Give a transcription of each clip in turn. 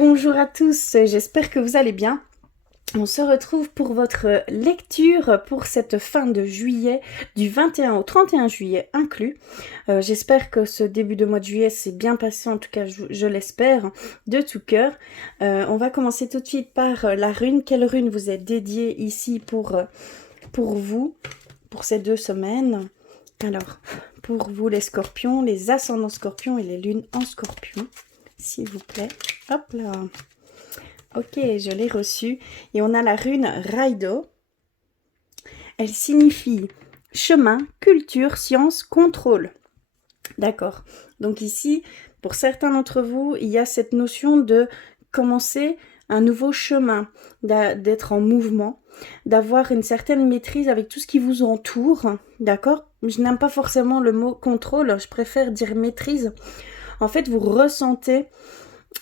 Bonjour à tous, j'espère que vous allez bien. On se retrouve pour votre lecture pour cette fin de juillet, du 21 au 31 juillet inclus. J'espère que ce début de mois de juillet s'est bien passé, en tout cas je l'espère, de tout cœur. On va commencer tout de suite par la rune. Quelle rune vous est dédiée ici pour vous, pour ces 2 semaines? Alors, pour vous les scorpions, les ascendants scorpions et les lunes en scorpion, s'il vous plaît. Hop là. Ok, je l'ai reçue. Et on a la rune Raido. Elle signifie chemin, culture, science, contrôle. D'accord. Donc ici, pour certains d'entre vous, il y a cette notion de commencer un nouveau chemin, d'être en mouvement, d'avoir une certaine maîtrise avec tout ce qui vous entoure. D'accord. Je n'aime pas forcément le mot contrôle, je préfère dire maîtrise. En fait, vous ressentez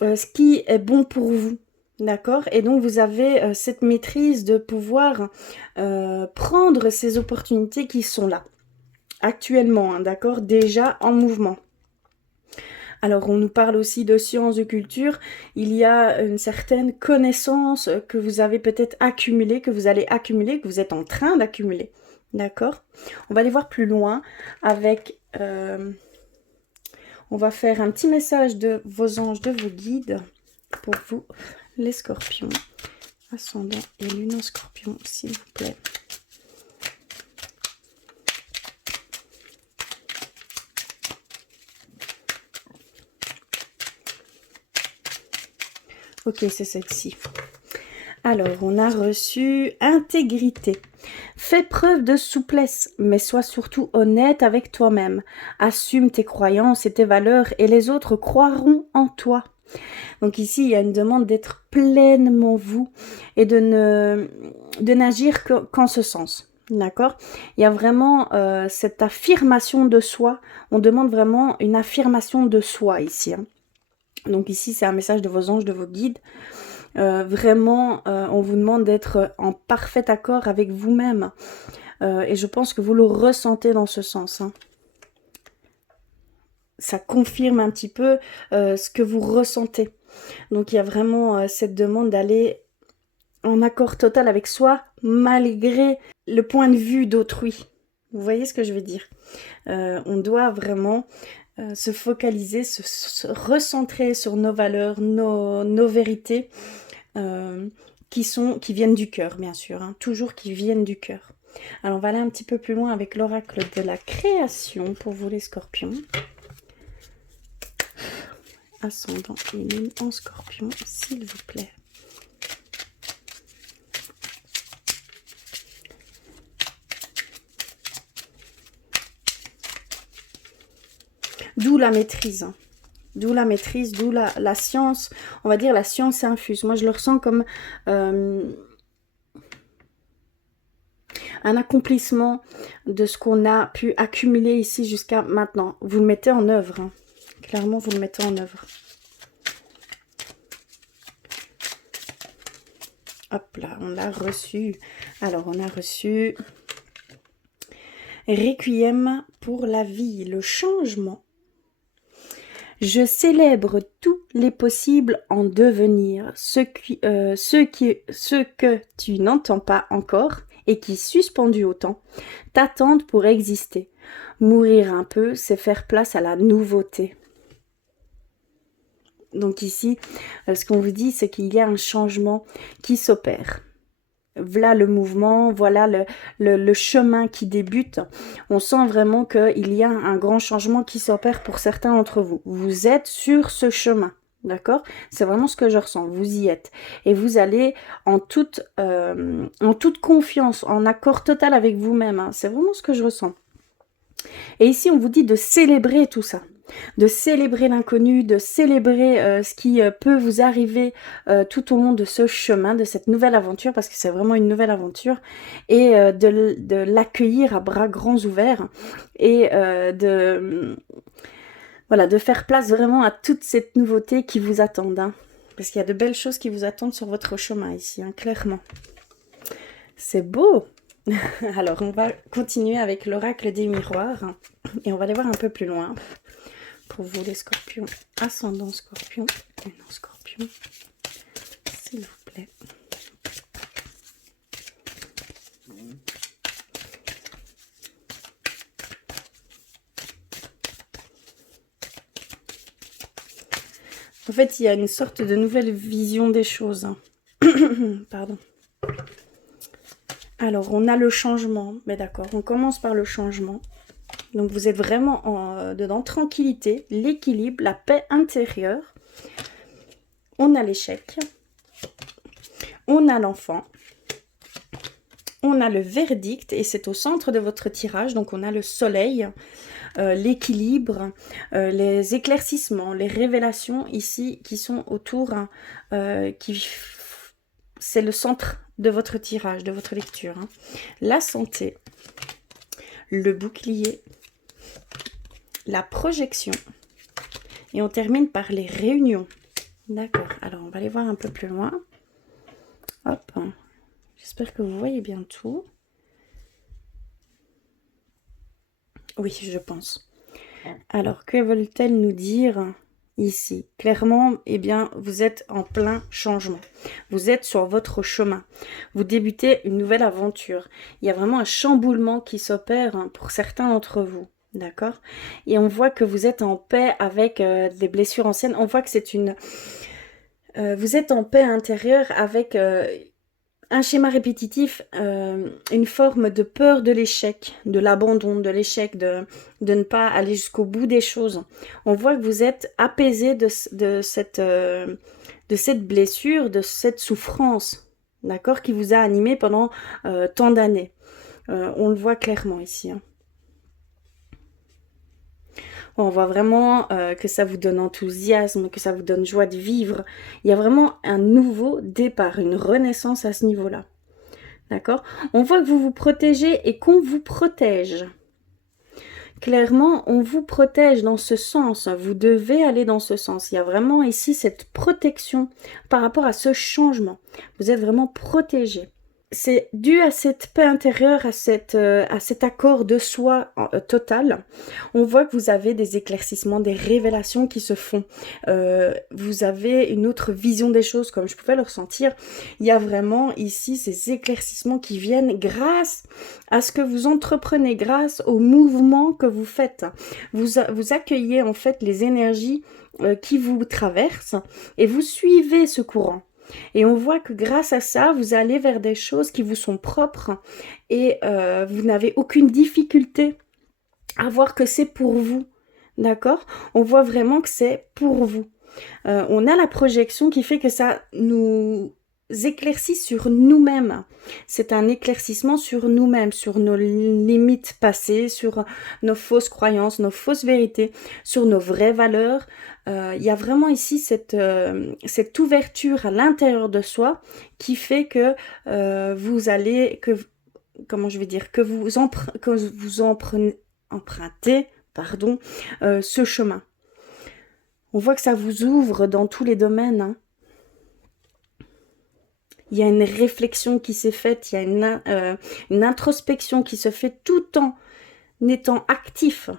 ce qui est bon pour vous. D'accord. Et donc, vous avez cette maîtrise de pouvoir prendre ces opportunités qui sont là, actuellement, hein, d'accord, déjà en mouvement. Alors, on nous parle aussi de sciences de culture. Il y a une certaine connaissance que vous avez peut-être accumulée, que vous allez accumuler, que vous êtes en train d'accumuler. D'accord. On va aller voir plus loin avec... on va faire un petit message de vos anges, de vos guides, pour vous, les scorpions, ascendant et lune en scorpion, s'il vous plaît. Ok, c'est celle-ci. Alors, on a reçu intégrité. Fais preuve de souplesse, mais sois surtout honnête avec toi-même. Assume tes croyances et tes valeurs et les autres croiront en toi. Donc ici, il y a une demande d'être pleinement vous et de n'agir qu'en ce sens. D'accord. Il y a vraiment cette affirmation de soi. On demande vraiment une affirmation de soi ici. Hein. Donc ici, c'est un message de vos anges, de vos guides. Vraiment, on vous demande d'être en parfait accord avec vous-même. Et je pense que vous le ressentez dans ce sens. Hein. Ça confirme un petit peu ce que vous ressentez. Donc il y a vraiment cette demande d'aller en accord total avec soi, malgré le point de vue d'autrui. Vous voyez ce que je veux dire? On doit vraiment se focaliser, se recentrer sur nos valeurs, nos vérités, qui viennent du cœur, bien sûr. Hein, toujours qui viennent du cœur. Alors on va aller un petit peu plus loin avec l'oracle de la création pour vous les scorpions. Ascendant et lune en scorpion, s'il vous plaît. D'où la maîtrise. D'où la maîtrise, d'où la science. On va dire la science infuse. Moi, je le ressens comme un accomplissement de ce qu'on a pu accumuler ici jusqu'à maintenant. Vous le mettez en œuvre. Hein. Clairement, vous le mettez en œuvre. Hop là, on l'a reçu. Alors, on a reçu Requiem pour la vie, le changement. Je célèbre tous les possibles en devenir, ce que tu n'entends pas encore et qui, suspendus au temps, t'attendent pour exister. Mourir un peu, c'est faire place à la nouveauté. Donc ici, ce qu'on vous dit, c'est qu'il y a un changement qui s'opère. Voilà le mouvement, voilà le chemin qui débute. On sent vraiment qu'il y a un grand changement qui s'opère pour certains d'entre vous. Vous êtes sur ce chemin, d'accord? C'est vraiment ce que je ressens, vous y êtes. Et vous allez en toute confiance, en accord total avec vous-même. Hein. C'est vraiment ce que je ressens. Et ici, on vous dit de célébrer tout ça. De célébrer l'inconnu, de célébrer ce qui peut vous arriver tout au long de ce chemin, de cette nouvelle aventure, parce que c'est vraiment une nouvelle aventure, et de l'accueillir à bras grands ouverts, et voilà, de faire place vraiment à toute cette nouveauté qui vous attendent, hein, parce qu'il y a de belles choses qui vous attendent sur votre chemin ici, hein, clairement. C'est beau. Alors, on va continuer avec l'oracle des miroirs, hein, et on va aller voir un peu plus loin. Pour vous les scorpions, ascendant scorpion et non scorpion. En fait, il y a une sorte de nouvelle vision des choses. Pardon. Alors, on a le changement. Mais d'accord, on commence par le changement. Donc, vous êtes vraiment dedans. Tranquillité, l'équilibre, la paix intérieure. On a l'échec. On a l'enfant. On a le verdict et c'est au centre de votre tirage. Donc, on a le soleil, l'équilibre, les éclaircissements, les révélations ici qui sont autour, c'est le centre de votre tirage, de votre lecture. Hein. La santé, le bouclier, la projection et on termine par les réunions. D'accord, alors on va aller voir un peu plus loin. Hop, j'espère que vous voyez bien tout. Oui, je pense. Alors, que veulent-elles nous dire ici? Clairement, eh bien, vous êtes en plein changement. Vous êtes sur votre chemin. Vous débutez une nouvelle aventure. Il y a vraiment un chamboulement qui s'opère pour certains d'entre vous. D'accord? Et on voit que vous êtes en paix avec des blessures anciennes. On voit que c'est une... vous êtes en paix intérieure avec... un schéma répétitif, une forme de peur de l'échec, de l'abandon, de l'échec, de ne pas aller jusqu'au bout des choses. On voit que vous êtes apaisé de cette blessure, de cette souffrance, d'accord, qui vous a animé pendant tant d'années. On le voit clairement ici. Hein. On voit vraiment que ça vous donne enthousiasme, que ça vous donne joie de vivre. Il y a vraiment un nouveau départ, une renaissance à ce niveau-là. D'accord? On voit que vous vous protégez et qu'on vous protège. Clairement, on vous protège dans ce sens. Vous devez aller dans ce sens. Il y a vraiment ici cette protection par rapport à ce changement. Vous êtes vraiment protégé. C'est dû à cette paix intérieure, à cet accord de soi total. On voit que vous avez des éclaircissements, des révélations qui se font. Vous avez une autre vision des choses, comme je pouvais le ressentir. Il y a vraiment ici ces éclaircissements qui viennent grâce à ce que vous entreprenez, grâce au mouvement que vous faites. Vous accueillez en fait les énergies qui vous traversent et vous suivez ce courant. Et on voit que grâce à ça, vous allez vers des choses qui vous sont propres et vous n'avez aucune difficulté à voir que c'est pour vous. D'accord? On voit vraiment que c'est pour vous. On a la projection qui fait que ça nous éclaircit sur nous-mêmes. C'est un éclaircissement sur nous-mêmes, sur nos limites passées, sur nos fausses croyances, nos fausses vérités, sur nos vraies valeurs. Il y a vraiment ici cette ouverture à l'intérieur de soi qui fait que vous allez, comment je vais dire, que vous empruntez, ce chemin. On voit que ça vous ouvre dans tous les domaines. Hein. Il y a une réflexion qui s'est faite, il y a une introspection qui se fait tout en étant actif.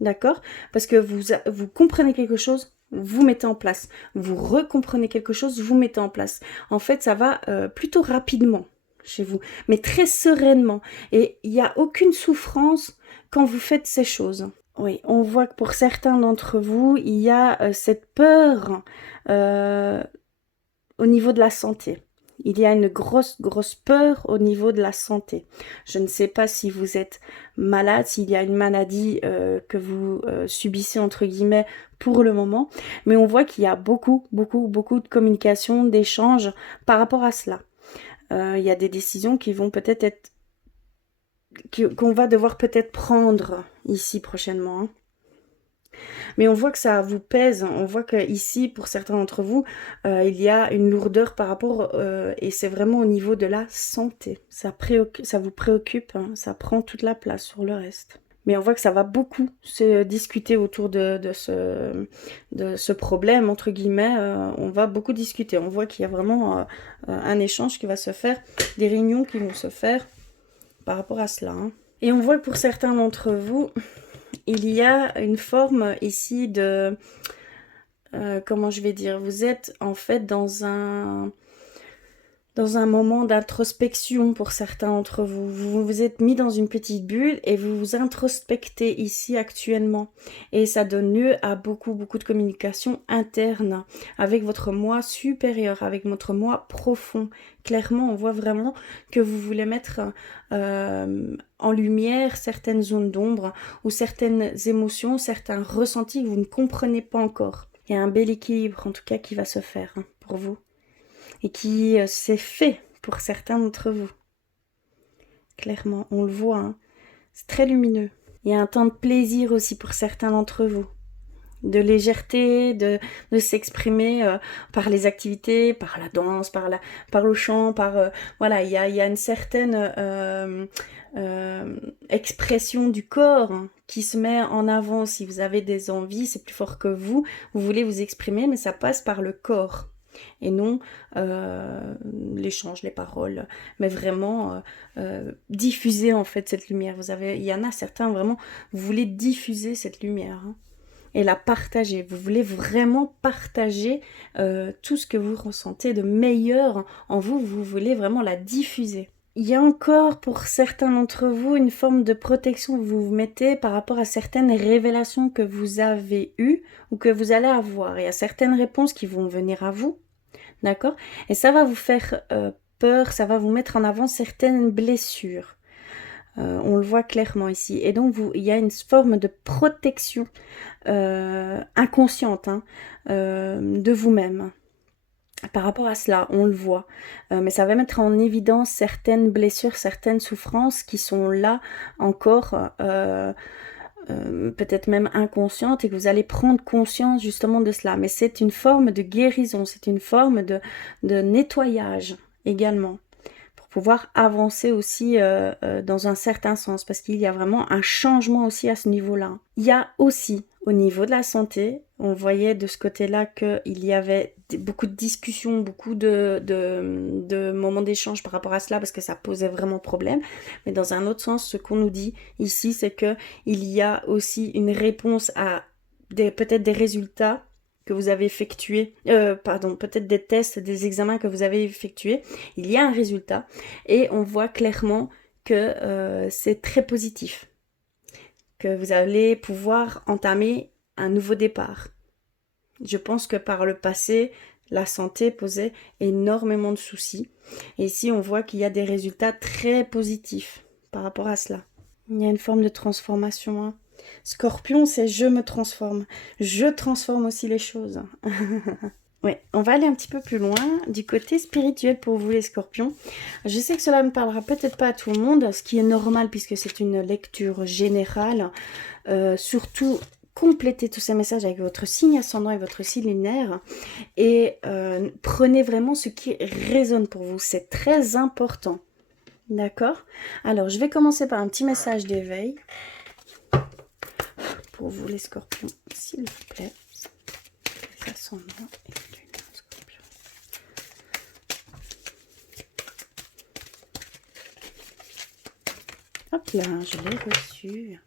D'accord? Parce que vous comprenez quelque chose, vous mettez en place. Vous recomprenez quelque chose, vous mettez en place. En fait, ça va plutôt rapidement chez vous, mais très sereinement. Et il n'y a aucune souffrance quand vous faites ces choses. Oui, on voit que pour certains d'entre vous, il y a cette peur au niveau de la santé. Il y a une grosse peur au niveau de la santé. Je ne sais pas si vous êtes malade, s'il y a une maladie que vous subissez entre guillemets pour le moment, mais on voit qu'il y a beaucoup de communication, d'échanges par rapport à cela. Il y a des décisions qui vont peut-être être qu'on va devoir peut-être prendre ici prochainement. Hein. Mais on voit que ça vous pèse, on voit que ici, pour certains d'entre vous, il y a une lourdeur par rapport, et c'est vraiment au niveau de la santé. Ça vous préoccupe, hein, ça prend toute la place sur le reste. Mais on voit que ça va beaucoup se discuter autour de ce problème, entre guillemets. On va beaucoup discuter. On voit qu'il y a vraiment un échange qui va se faire, des réunions qui vont se faire par rapport à cela. Hein. Et on voit que pour certains d'entre vous, il y a une forme ici de... comment je vais dire? Vous êtes en fait dans dans un moment d'introspection pour certains d'entre vous. Vous vous êtes mis dans une petite bulle et vous vous introspectez ici actuellement. Et ça donne lieu à beaucoup de communication interne avec votre moi supérieur, avec votre moi profond. Clairement, on voit vraiment que vous voulez mettre en lumière certaines zones d'ombre ou certaines émotions, certains ressentis que vous ne comprenez pas encore. Il y a un bel équilibre en tout cas qui va se faire pour vous. Et qui s'est fait pour certains d'entre vous. Clairement, on le voit, hein. C'est très lumineux. Il y a un temps de plaisir aussi pour certains d'entre vous. De légèreté, de s'exprimer par les activités, par la danse, par le chant, voilà, il y a une certaine expression du corps qui se met en avant. Si vous avez des envies, c'est plus fort que vous voulez vous exprimer, mais ça passe par le corps. Et non l'échange, les paroles, mais vraiment diffuser en fait cette lumière. Il y en a certains vraiment, vous voulez diffuser cette lumière et la partager. Vous voulez vraiment partager tout ce que vous ressentez de meilleur en vous. Vous voulez vraiment la diffuser. Il y a encore pour certains d'entre vous une forme de protection que vous vous mettez par rapport à certaines révélations que vous avez eues ou que vous allez avoir. Il y a certaines réponses qui vont venir à vous. D'accord? Et ça va vous faire peur, ça va vous mettre en avant certaines blessures. On le voit clairement ici. Et donc, il y a une forme de protection inconsciente de vous-même. Par rapport à cela, on le voit. Mais ça va mettre en évidence certaines blessures, certaines souffrances qui sont là encore... peut-être même inconsciente et que vous allez prendre conscience justement de cela. Mais c'est une forme de guérison, c'est une forme de nettoyage également pour pouvoir avancer aussi dans un certain sens parce qu'il y a vraiment un changement aussi à ce niveau-là. Il y a aussi au niveau de la santé, on voyait de ce côté-là qu'il y avait beaucoup de discussions, beaucoup de moments d'échange par rapport à cela parce que ça posait vraiment problème. Mais dans un autre sens, ce qu'on nous dit ici, c'est qu'il y a aussi une réponse à peut-être des résultats que vous avez effectués, peut-être des tests, des examens que vous avez effectués. Il y a un résultat et on voit clairement que c'est très positif, que vous allez pouvoir entamer un nouveau départ. Je pense que par le passé, la santé posait énormément de soucis. Et ici, on voit qu'il y a des résultats très positifs par rapport à cela. Il y a une forme de transformation. Scorpion, c'est je me transforme. Je transforme aussi les choses. Ouais, on va aller un petit peu plus loin du côté spirituel pour vous les scorpions. Je sais que cela ne parlera peut-être pas à tout le monde, ce qui est normal puisque c'est une lecture générale. Surtout, complétez tous ces messages avec votre signe ascendant et votre signe lunaire et prenez vraiment ce qui résonne pour vous. C'est très important. D'accord? Alors, je vais commencer par un petit message d'éveil pour vous les scorpions, s'il vous plaît. Les ascendants et les lunaires scorpions. Hop là, je l'ai reçu.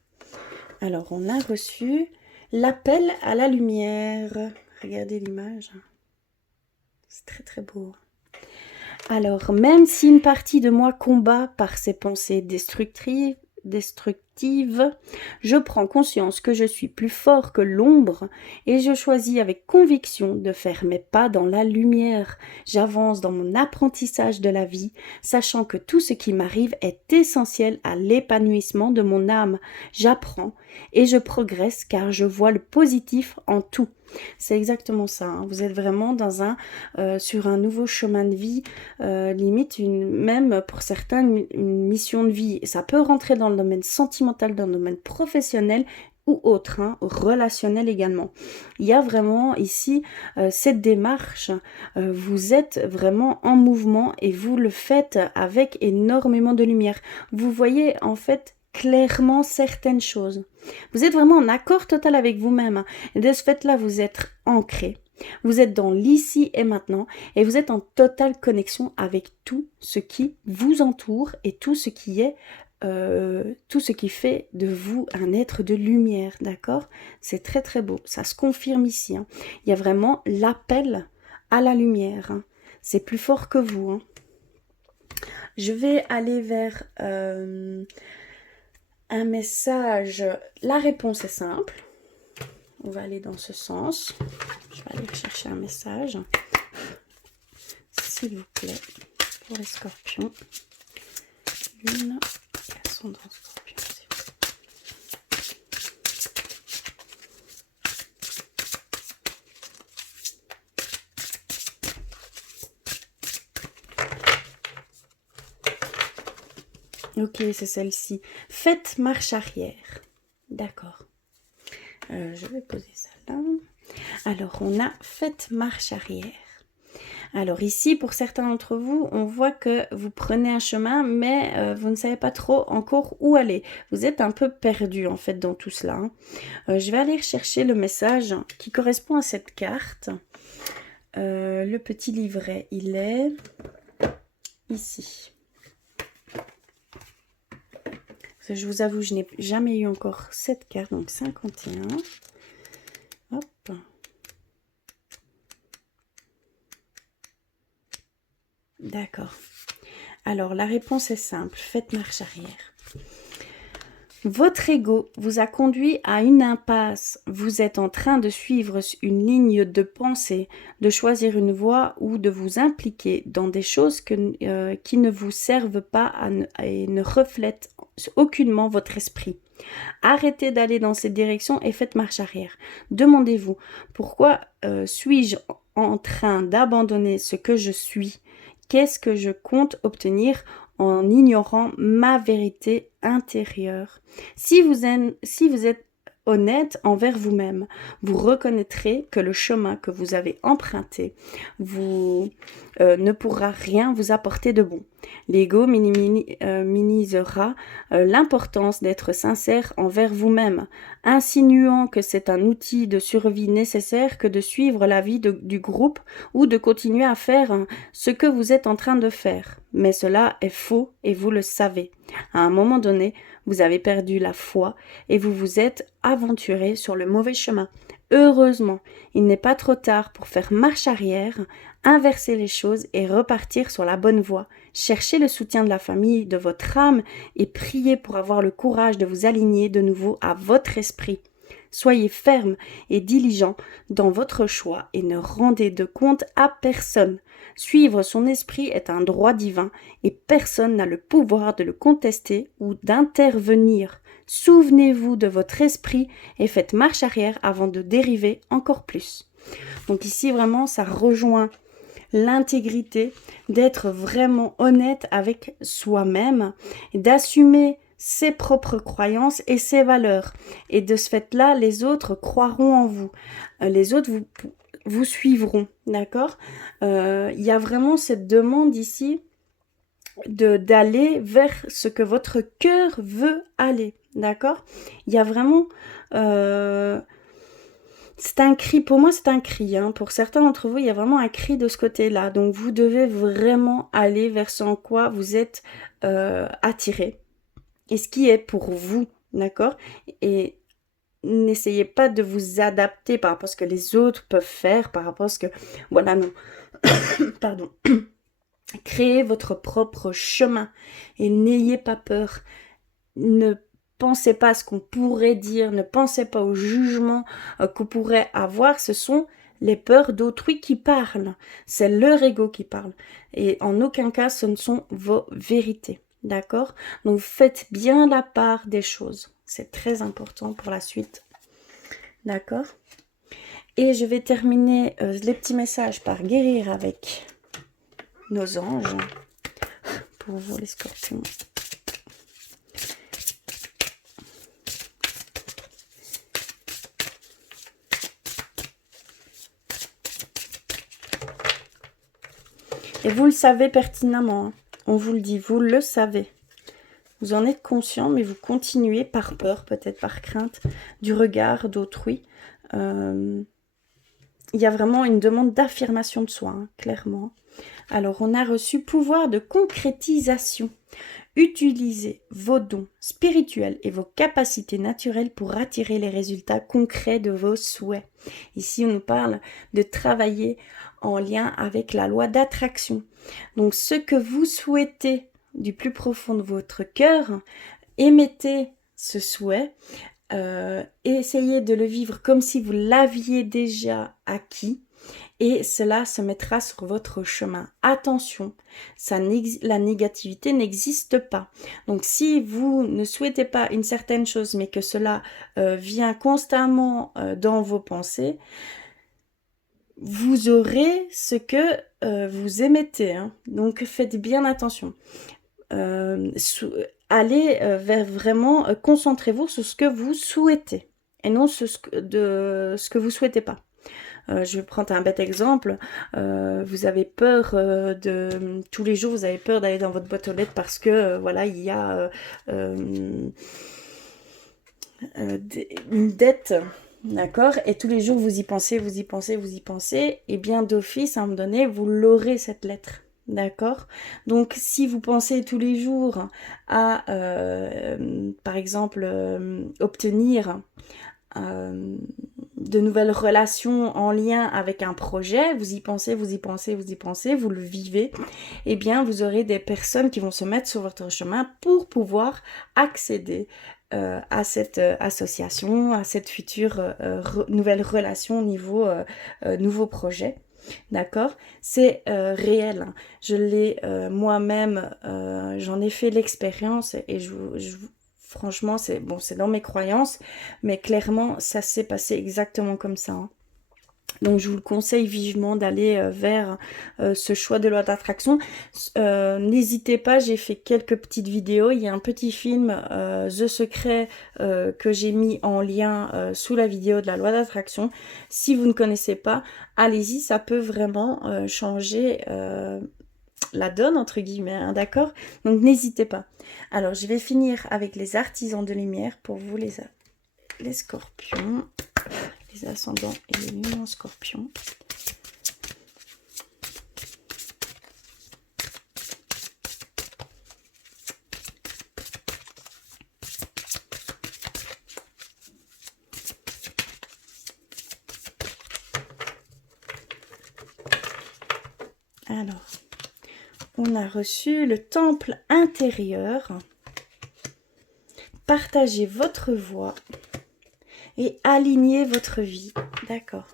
Alors, on a reçu l'appel à la lumière. Regardez l'image. C'est très très beau. Alors, même si une partie de moi combat par ses pensées destructives, je prends conscience que je suis plus fort que l'ombre et je choisis avec conviction de faire mes pas dans la lumière. J'avance dans mon apprentissage de la vie, sachant que tout ce qui m'arrive est essentiel à l'épanouissement de mon âme. J'apprends et je progresse car je vois le positif en tout. C'est exactement ça. Vous êtes vraiment sur un nouveau chemin de vie, limite même pour certains une mission de vie. Ça peut rentrer dans le domaine sentimental, dans le domaine professionnel ou autre, relationnel également. Il y a vraiment ici cette démarche, vous êtes vraiment en mouvement et vous le faites avec énormément de lumière. Vous voyez en fait clairement certaines choses. Vous êtes vraiment en accord total avec vous-même. Et de ce fait-là, vous êtes ancré. Vous êtes dans l'ici et maintenant et vous êtes en totale connexion avec tout ce qui vous entoure et tout ce qui est tout ce qui fait de vous un être de lumière, d'accord? C'est très très beau, ça se confirme ici. Il y a vraiment l'appel à la lumière. C'est plus fort que vous. Je vais aller vers un message. La réponse est simple. On va aller dans ce sens. Je vais aller chercher un message. S'il vous plaît, pour les scorpions. Lune, ascendant scorpion. Ok, c'est celle-ci. Faites marche arrière. D'accord. Je vais poser ça là. Alors, on a faites marche arrière. Alors ici, pour certains d'entre vous, on voit que vous prenez un chemin, mais vous ne savez pas trop encore où aller. Vous êtes un peu perdu en fait dans tout cela. Hein. Je vais aller chercher le message qui correspond à cette carte. Le petit livret, il est ici. Je vous avoue, je n'ai jamais eu encore cette carte, donc 51. Hop. D'accord. Alors, la réponse est simple. Faites marche arrière. Votre ego vous a conduit à une impasse. Vous êtes en train de suivre une ligne de pensée, de choisir une voie ou de vous impliquer dans des choses qui ne vous servent pas et ne reflètent aucunement votre esprit. Arrêtez d'aller dans cette direction et faites marche arrière. Demandez-vous, pourquoi suis-je en train d'abandonner ce que je suis ? Qu'est-ce que je compte obtenir en ignorant ma vérité intérieure? Si vous êtes honnête envers vous-même, vous reconnaîtrez que le chemin que vous avez emprunté ne pourra rien vous apporter de bon. L'ego minimisera l'importance d'être sincère envers vous-même, insinuant que c'est un outil de survie nécessaire que de suivre l'avis du groupe ou de continuer à faire ce que vous êtes en train de faire. Mais cela est faux et vous le savez. À un moment donné, vous avez perdu la foi et vous vous êtes aventuré sur le mauvais chemin. Heureusement, il n'est pas trop tard pour faire marche arrière, inverser les choses et repartir sur la bonne voie. Cherchez le soutien de la famille, de votre âme et priez pour avoir le courage de vous aligner de nouveau à votre esprit. Soyez ferme et diligent dans votre choix et ne rendez de compte à personne. Suivre son esprit est un droit divin et personne n'a le pouvoir de le contester ou d'intervenir. Souvenez-vous de votre esprit et faites marche arrière avant de dériver encore plus. Donc ici vraiment ça rejoint l'intégrité, d'être vraiment honnête avec soi-même, d'assumer ses propres croyances et ses valeurs. Et de ce fait-là, les autres croiront en vous. Les autres vous suivront, d'accord ? Il y a vraiment cette demande ici d'aller vers ce que votre cœur veut aller, d'accord ? Il y a vraiment... c'est un cri, pour moi c'est un cri, hein. Pour certains d'entre vous, il y a vraiment un cri de ce côté-là. Donc vous devez vraiment aller vers ce en quoi vous êtes attiré. Et ce qui est pour vous, d'accord ? Et n'essayez pas de vous adapter par rapport à ce que les autres peuvent faire, par rapport à ce que... Voilà, non. Pardon. Créez votre propre chemin et n'ayez pas peur. Ne pensez pas à ce qu'on pourrait dire, ne pensez pas au jugement qu'on pourrait avoir. Ce sont les peurs d'autrui qui parlent. C'est leur ego qui parle. Et en aucun cas, ce ne sont vos vérités. D'accord ? Donc, faites bien la part des choses. C'est très important pour la suite. D'accord ? Et je vais terminer les petits messages par guérir avec nos anges. Pour vous, les scorpions. Et vous le savez pertinemment, hein. On vous le dit, vous le savez. Vous en êtes conscient, mais vous continuez par peur, peut-être par crainte du regard d'autrui. Il y a vraiment une demande d'affirmation de soi, hein, clairement. Alors, on a reçu pouvoir de concrétisation. Utilisez vos dons spirituels et vos capacités naturelles pour attirer les résultats concrets de vos souhaits. Ici, on nous parle de travailler en lien avec la loi d'attraction. Donc ce que vous souhaitez du plus profond de votre cœur, émettez ce souhait, essayez de le vivre comme si vous l'aviez déjà acquis et cela se mettra sur votre chemin. Attention, la négativité n'existe pas. Donc si vous ne souhaitez pas une certaine chose mais que cela vient constamment dans vos pensées, vous aurez ce que vous émettez. Hein. Donc faites bien attention. Allez vers vraiment, concentrez-vous sur ce que vous souhaitez et non sur ce que vous souhaitez pas. Je vais prendre un bête exemple. Vous avez peur tous les jours, vous avez peur d'aller dans votre boîte aux lettres parce que voilà, il y a une dette. D'accord? Et tous les jours, vous y pensez, vous y pensez, vous y pensez. Et bien d'office, à un moment donné, vous l'aurez cette lettre. D'accord? Donc, si vous pensez tous les jours à, par exemple, obtenir de nouvelles relations en lien avec un projet, vous y pensez, vous y pensez, vous y pensez, vous le vivez, eh bien, vous aurez des personnes qui vont se mettre sur votre chemin pour pouvoir accéder à cette association, à cette future nouvelle relation au niveau nouveau projet. D'accord? C'est réel. Hein. Je l'ai moi-même, j'en ai fait l'expérience et franchement, c'est bon, c'est dans mes croyances, mais clairement, ça s'est passé exactement comme ça. Hein. Donc je vous le conseille vivement d'aller vers ce choix de loi d'attraction. N'hésitez pas, j'ai fait quelques petites vidéos. Il y a un petit film, The Secret, que j'ai mis en lien sous la vidéo de la loi d'attraction. Si vous ne connaissez pas, allez-y, ça peut vraiment changer la donne, entre guillemets, hein, d'accord? Donc n'hésitez pas. Alors je vais finir avec les artisans de lumière pour vous les scorpions. Les ascendants et les lunes en scorpion. Alors, on a reçu le temple intérieur. Partagez votre voix et alignez votre vie. D'accord.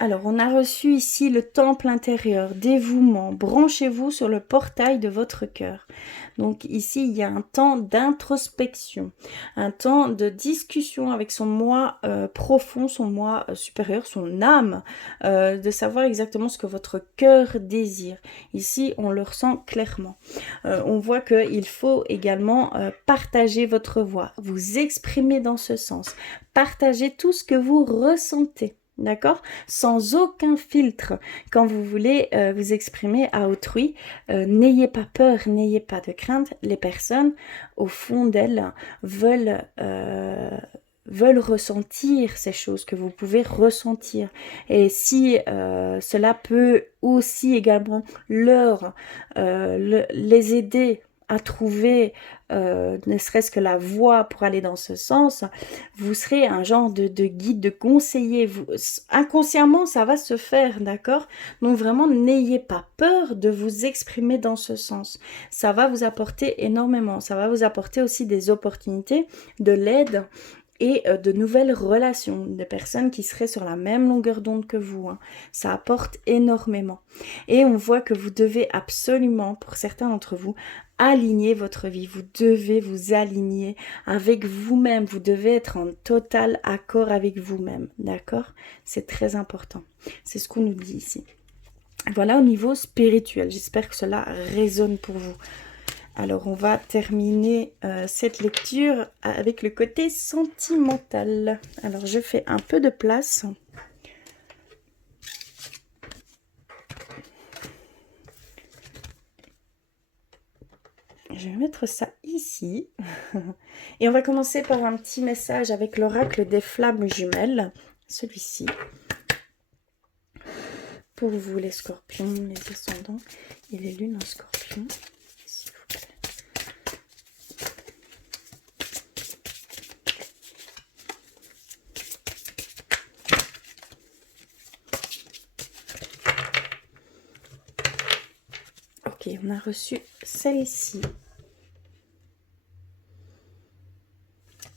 Alors, on a reçu ici le temple intérieur, dévouement. Branchez-vous sur le portail de votre cœur. Donc ici, il y a un temps d'introspection, un temps de discussion avec son moi profond, son moi supérieur, son âme, de savoir exactement ce que votre cœur désire. Ici, on le ressent clairement. On voit qu'il faut également partager votre voix, vous exprimer dans ce sens, partager tout ce que vous ressentez. D'accord? Sans aucun filtre. Quand vous voulez vous exprimer à autrui, n'ayez pas peur, n'ayez pas de crainte. Les personnes, au fond d'elles, veulent ressentir ces choses que vous pouvez ressentir. Et si cela peut aussi également les aider à trouver ne serait-ce que la voie pour aller dans ce sens, vous serez un genre de guide, de conseiller. Inconsciemment, ça va se faire, d'accord? Donc vraiment, n'ayez pas peur de vous exprimer dans ce sens. Ça va vous apporter énormément. Ça va vous apporter aussi des opportunités, de l'aide et de nouvelles relations, de personnes qui seraient sur la même longueur d'onde que vous. Hein. Ça apporte énormément. Et on voit que vous devez absolument, pour certains d'entre vous, aligner votre vie. Vous devez vous aligner avec vous-même. Vous devez être en total accord avec vous-même. D'accord? C'est très important. C'est ce qu'on nous dit ici. Voilà au niveau spirituel. J'espère que cela résonne pour vous. Alors, on va terminer cette lecture avec le côté sentimental. Alors, je fais un peu de place. Je vais mettre ça ici. Et on va commencer par un petit message avec l'oracle des flammes jumelles. Celui-ci. Pour vous, les scorpions, les ascendants et les lunes en scorpion. Ok, on a reçu celle-ci.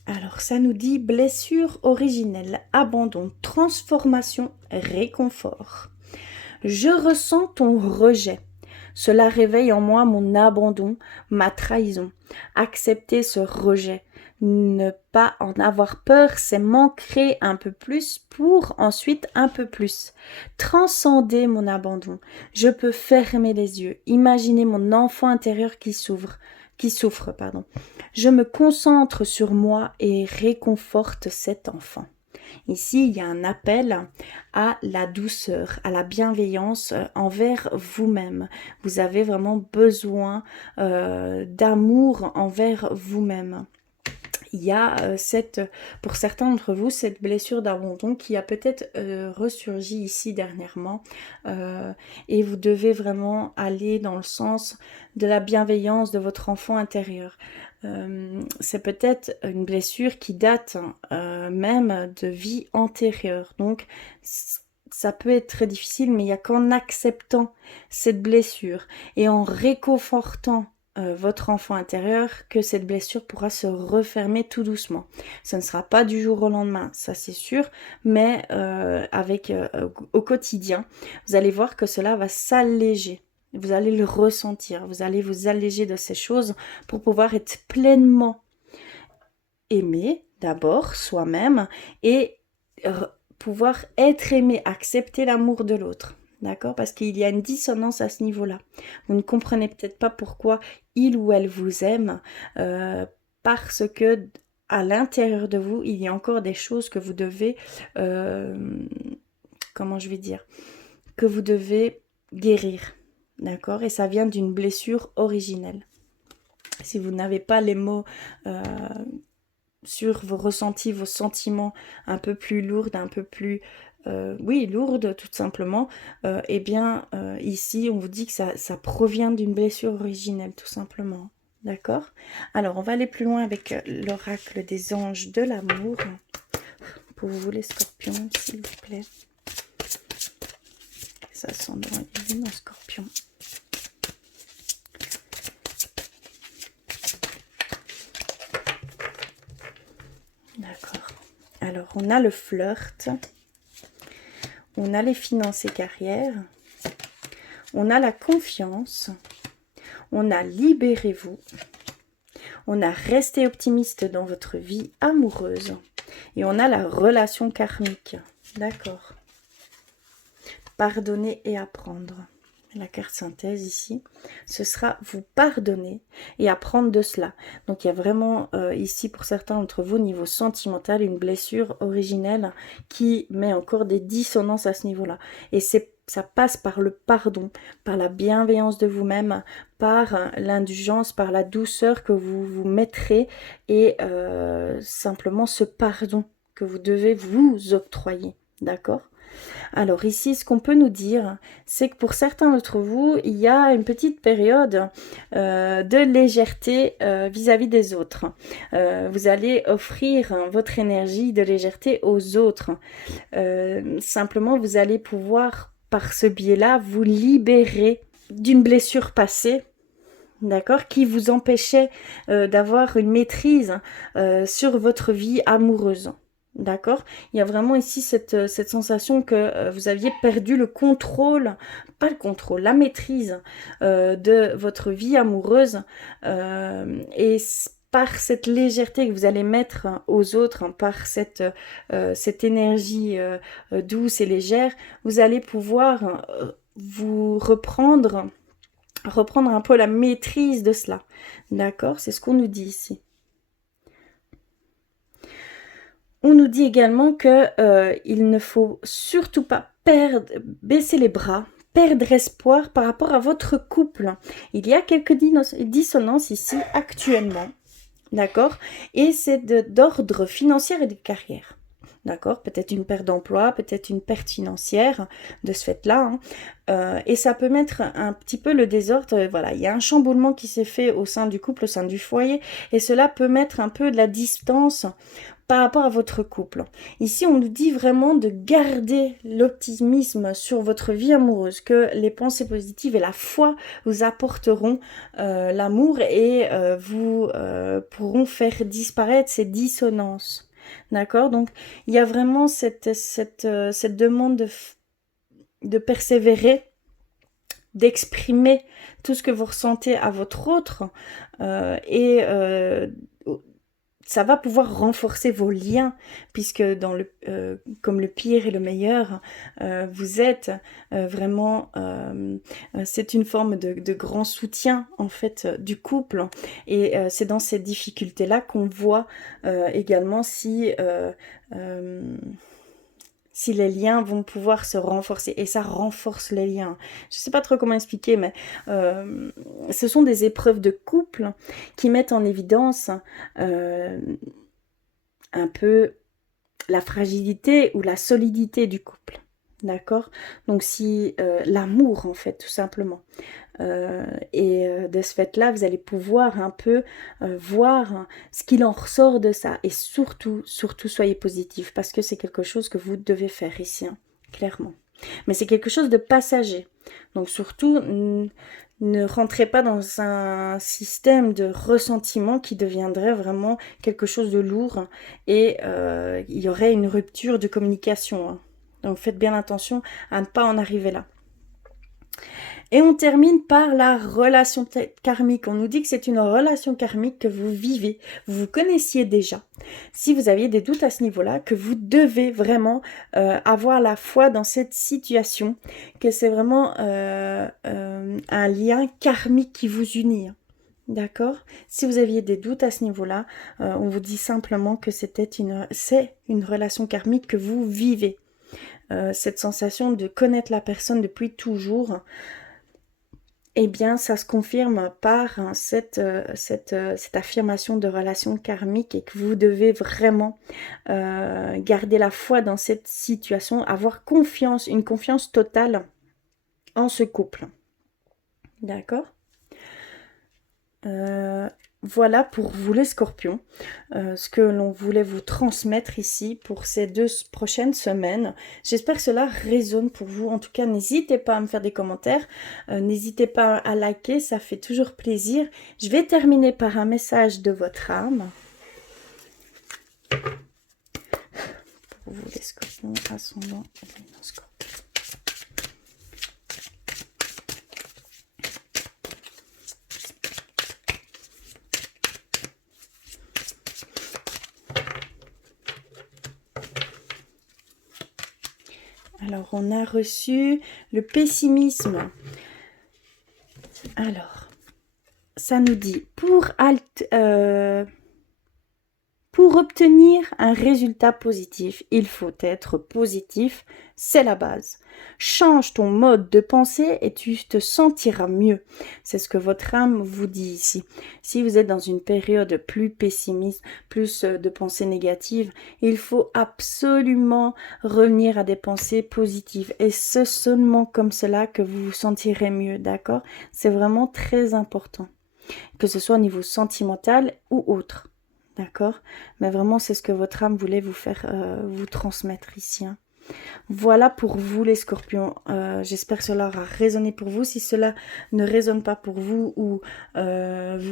Alors, ça nous dit blessure originelle, abandon, transformation, réconfort. Je ressens ton rejet. Cela réveille en moi mon abandon, ma trahison. Accepter ce rejet. Ne pas en avoir peur, c'est m'ancrer un peu plus pour ensuite un peu plus. Transcender mon abandon. Je peux fermer les yeux, imaginer mon enfant intérieur qui souffre, pardon. Je me concentre sur moi et réconforte cet enfant. Ici, il y a un appel à la douceur, à la bienveillance envers vous-même. Vous avez vraiment besoin d'amour envers vous-même. Il y a pour certains d'entre vous, cette blessure d'abandon qui a peut-être ressurgi ici dernièrement et vous devez vraiment aller dans le sens de la bienveillance de votre enfant intérieur. C'est peut-être une blessure qui date même de vie antérieure. Donc, ça peut être très difficile, mais il n'y a qu'en acceptant cette blessure et en réconfortant votre enfant intérieur que cette blessure pourra se refermer tout doucement. Ce ne sera pas du jour au lendemain, ça c'est sûr, mais au quotidien, vous allez voir que cela va s'alléger. Vous allez le ressentir, vous allez vous alléger de ces choses pour pouvoir être pleinement aimé d'abord soi-même et pouvoir être aimé, accepter l'amour de l'autre. D'accord? Parce qu'il y a une dissonance à ce niveau-là. Vous ne comprenez peut-être pas pourquoi il ou elle vous aime, parce que à l'intérieur de vous, il y a encore des choses que vous devez, que vous devez guérir. D'accord? Et ça vient d'une blessure originelle. Si vous n'avez pas les mots sur vos ressentis, vos sentiments un peu plus lourds, un peu plus... lourde tout simplement, ici on vous dit que ça provient d'une blessure originelle tout simplement, d'accord? Alors on va aller plus loin avec l'oracle des anges de l'amour, pour vous les scorpions s'il vous plaît. Ça sent dans les lunes en scorpion. D'accord, alors on a le flirt, on a les finances et carrières, on a la confiance, on a libérez-vous, on a resté optimiste dans votre vie amoureuse et on a la relation karmique. D'accord. Pardonner et apprendre. La carte synthèse ici, ce sera vous pardonner et apprendre de cela. Donc il y a vraiment ici pour certains d'entre vous, au niveau sentimental, une blessure originelle qui met encore des dissonances à ce niveau-là. Et ça passe par le pardon, par la bienveillance de vous-même, par l'indulgence, par la douceur que vous vous mettrez et simplement ce pardon que vous devez vous octroyer. D'accord ? Alors ici, ce qu'on peut nous dire, c'est que pour certains d'entre vous, il y a une petite période de légèreté vis-à-vis des autres. Vous allez offrir votre énergie de légèreté aux autres. Simplement, vous allez pouvoir, par ce biais-là, vous libérer d'une blessure passée, d'accord, qui vous empêchait d'avoir une maîtrise sur votre vie amoureuse. D'accord? Il y a vraiment ici cette sensation que vous aviez perdu le contrôle, pas le contrôle, la maîtrise de votre vie amoureuse et par cette légèreté que vous allez mettre aux autres, par cette énergie douce et légère, vous allez pouvoir vous reprendre un peu la maîtrise de cela. D'accord? C'est ce qu'on nous dit ici. On nous dit également que il ne faut surtout pas baisser les bras, perdre espoir par rapport à votre couple. Il y a quelques dissonances ici actuellement, d'accord? Et c'est d'ordre financier et de carrière. d'accord? Peut-être une perte d'emploi, peut-être une perte financière de ce fait-là, hein. Et ça peut mettre un petit peu le désordre, voilà, il y a un chamboulement qui s'est fait au sein du couple, au sein du foyer, et cela peut mettre un peu de la distance par rapport à votre couple. Ici, on nous dit vraiment de garder l'optimisme sur votre vie amoureuse, que les pensées positives et la foi vous apporteront l'amour et vous pourront faire disparaître ces dissonances. D'accord? Donc, il y a vraiment cette demande de persévérer, d'exprimer tout ce que vous ressentez à votre autre et ça va pouvoir renforcer vos liens, puisque comme le pire et le meilleur, vous êtes vraiment, c'est une forme de grand soutien en fait du couple, et c'est dans ces difficultés-là qu'on voit également si les liens vont pouvoir se renforcer, et ça renforce les liens. Je ne sais pas trop comment expliquer, mais ce sont des épreuves de couple qui mettent en évidence un peu la fragilité ou la solidité du couple. D'accord? Donc si l'amour en fait, tout simplement. De ce fait-là, vous allez pouvoir un peu voir ce qu'il en ressort de ça. Et surtout, surtout, soyez positif, parce que c'est quelque chose que vous devez faire ici, hein, clairement. Mais c'est quelque chose de passager. Donc surtout, ne rentrez pas dans un système de ressentiment qui deviendrait vraiment quelque chose de lourd, et il y aurait une rupture de communication, hein. Donc faites bien attention à ne pas en arriver là. Et on termine par la relation karmique. On nous dit que c'est une relation karmique que vous vivez, vous vous connaissiez déjà. Si vous aviez des doutes à ce niveau-là, que vous devez vraiment avoir la foi dans cette situation, que c'est vraiment un lien karmique qui vous unit. D'accord? Si vous aviez des doutes à ce niveau-là, on vous dit simplement que c'est une relation karmique que vous vivez. Cette sensation de connaître la personne depuis toujours, eh bien, ça se confirme par cette affirmation de relation karmique, et que vous devez vraiment garder la foi dans cette situation, avoir confiance, une confiance totale en ce couple. D'accord? Voilà pour vous les scorpions, ce que l'on voulait vous transmettre ici pour ces 2 prochaines semaines. J'espère que cela résonne pour vous. En tout cas, n'hésitez pas à me faire des commentaires, n'hésitez pas à liker, ça fait toujours plaisir. Je vais terminer par un message de votre âme. Pour vous les scorpions, ascendant scorpion. Alors, on a reçu le pessimisme. Alors, ça nous dit, pour obtenir un résultat positif, il faut être positif, c'est la base. Change ton mode de pensée et tu te sentiras mieux. C'est ce que votre âme vous dit ici. Si vous êtes dans une période plus pessimiste, plus de pensées négatives, il faut absolument revenir à des pensées positives. Et c'est seulement comme cela que vous vous sentirez mieux, d'accord? C'est vraiment très important, que ce soit au niveau sentimental ou autre. D'accord? Mais vraiment, c'est ce que votre âme voulait vous faire, vous transmettre ici, hein. Voilà pour vous les scorpions. J'espère que cela aura résonné pour vous. Si cela ne résonne pas pour vous, ou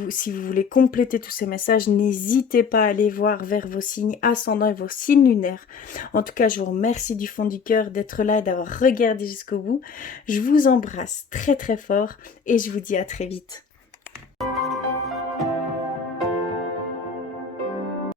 si vous voulez compléter tous ces messages, n'hésitez pas à aller voir vers vos signes ascendants et vos signes lunaires. En tout cas, je vous remercie du fond du cœur d'être là et d'avoir regardé jusqu'au bout. Je vous embrasse très très fort et je vous dis à très vite.